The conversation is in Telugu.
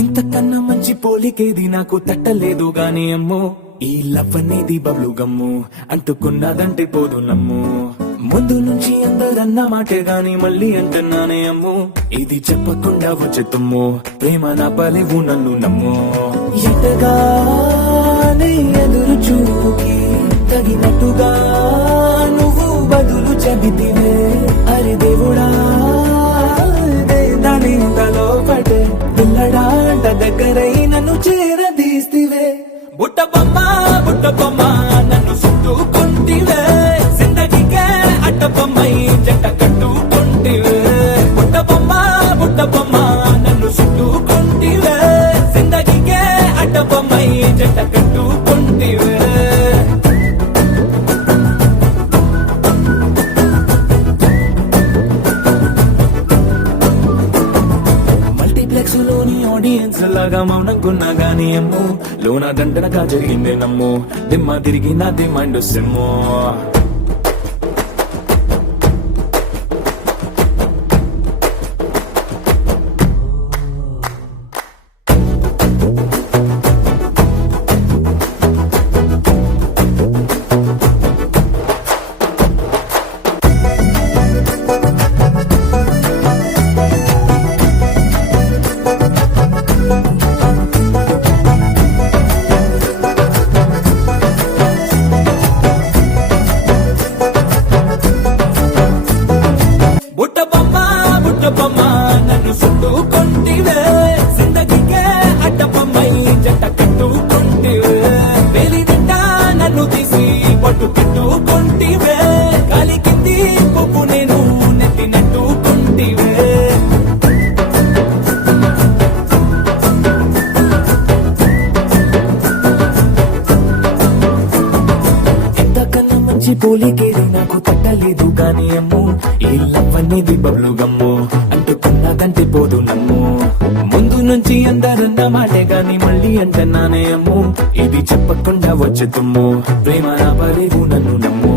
ఇంతకన్నా మంచి పోలికేది నాకు తట్టలేదు గాని అమ్మో, ఈ లవ్ అనేది బబ్లు గమ్ము, అంటుకున్నదంటే పోదు నమ్ము. ముందు నుంచి అందరన్న మాటే గాని మళ్ళీ అంటున్నానే అమ్ము, ఇది చెప్పకుండా వచ్చేతుమ్ము, ప్రేమ నా పలేవు నన్ను నమ్ము. ఎటగానే ఎదురు చూకి తగినట్టుగా నువ్వు బదులు చెబితివే, అరే దేవుడా దాని తలో పడే పిల్లడాంట దగ్గరై నన్ను చేరదీస్తివే. బుట్ట బొమ్మ నన్ను చుట్టుకుంటివే, జిందగీకే అడ్డ బొమ్మై జంట కట్టుకుంటివే. బుట్ట బొమ్మ నన్ను చుట్టుకుంటివే, జిందగీకే అడ్డ బొమ్మై జంట కట్టుకుంటివే. మల్టీప్లెక్స్ లోని ఆడియన్స్ లాగా మౌనంకున్నా గానీ అమ్ము, లోన దండనగా జరిగిందే నమ్ము, దిమ్మ తిరిగి నాది మైండ్ సిమ్ము. బుట్ట బొమ్మ నన్ను చుట్టుకుంటివే, జిందగీకే అడ్డ బొమ్మై జంట కట్టుకుంటివే. వేలి నిండా నన్ను తీసి పట్టు పెట్టుకుంటివే, కాలి కింది పువ్వు నేను నెత్తినట్టుకుంటివే. ఎంతకన్నా మంచి పోలికేది నాకు తట్టలేదు గాని అమ్ము, ఈ లవ్ అనేది బబ్లు గమ్ము, అంటుకున్నదంటే పోదు నమ్ము. ముందు నుంచి అందరన్న మాటే గాని మళ్ళీ అంటున్నానే అమ్ము, ఇది చెప్పకుండా వచ్చే తుమ్ము, ప్రేమ నా పలేవు నన్ను నమ్ము.